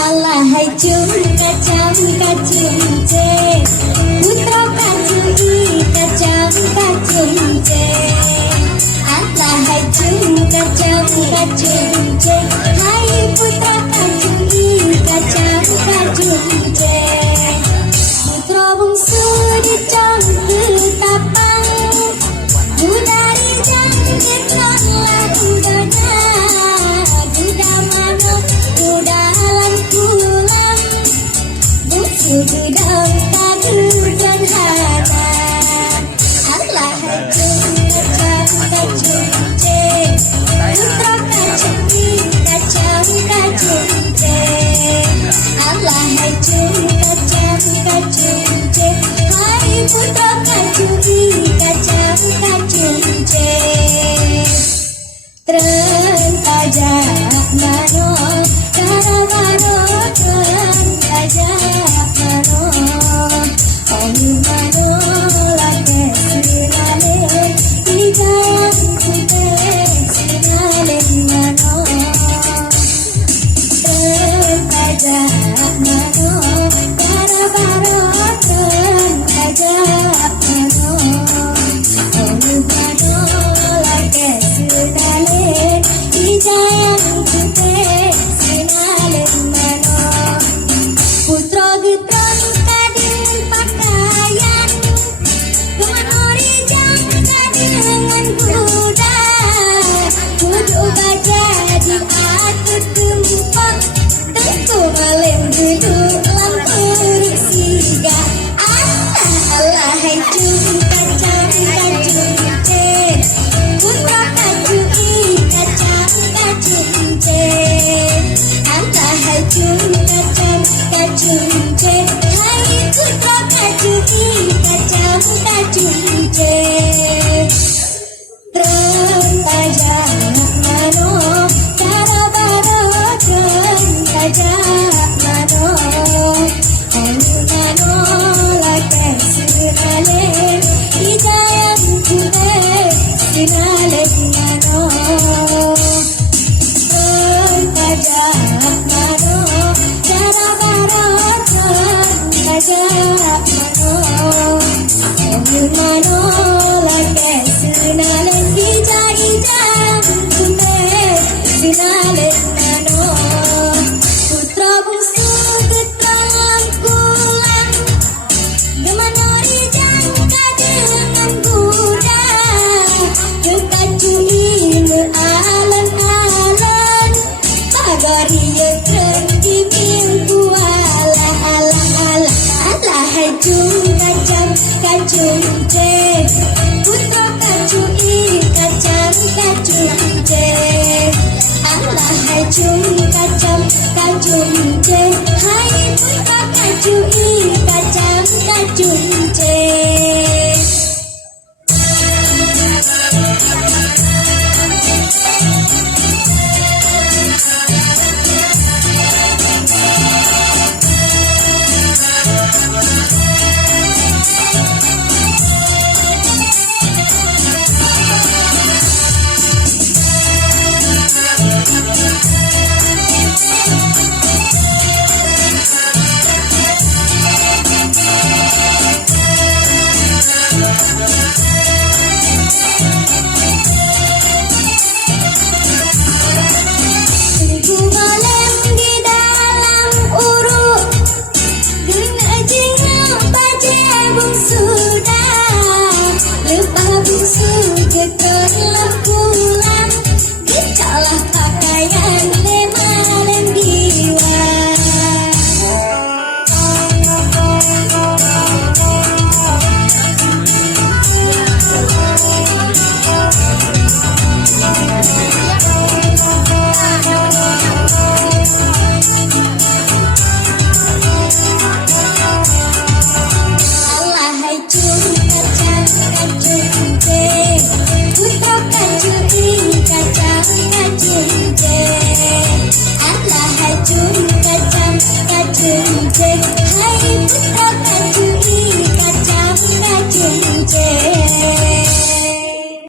Alahai cung kacang kacung ce, putra kacui kacang kacung ce. Alahai cung kacang kacung ce, hai putra kacui kacang kacung ce. Putra bungsu dicangkul tapang, budari jangkit nonlah udana, kuda mano kuda pulang, bungsu gudang tagur dan hana. Alahai cung kacang kacung ce, putra kacui kacang kacung ce. Alahai cung kacang kacung ce, hai putra kacui kacang kacung ce. Tren ajak mano kara mano, tren ajak mano anu mano lake sinale ijang kute sinale mano. Tren ajak mano kara mano, tren ajak mano anu mano lake sinale ijang kute sinale mano. Putra getron kadin pakaian, kemanori jang kadingan kuda, kudu gajah di atut kempang, tentu malem duduk lampu siga. Alahai cung kacang kacung ce, putra kacui kacang kacung ce. Alahai cung kacang kacung ce, hai putra kacui kacang kacung ce. Tren ajak mano kara mano, tren ajak mano anu mano lake sinale ijang kute sinale mano. Tren ajak mano kara mano, tren ajak mano anu mano lake sinale ijang kute sinale mano. Putra bungsu getron langkulan, gemanori jangka dengan kuda, kekacui alan-alan, pagari yekren kiminku ala-ala-ala. Alahai cung kacang kacung ce, putra kacui kacang kacung ce. Alahai cung kacang kacung ce, hai putra kacui kacang kacung ce. putra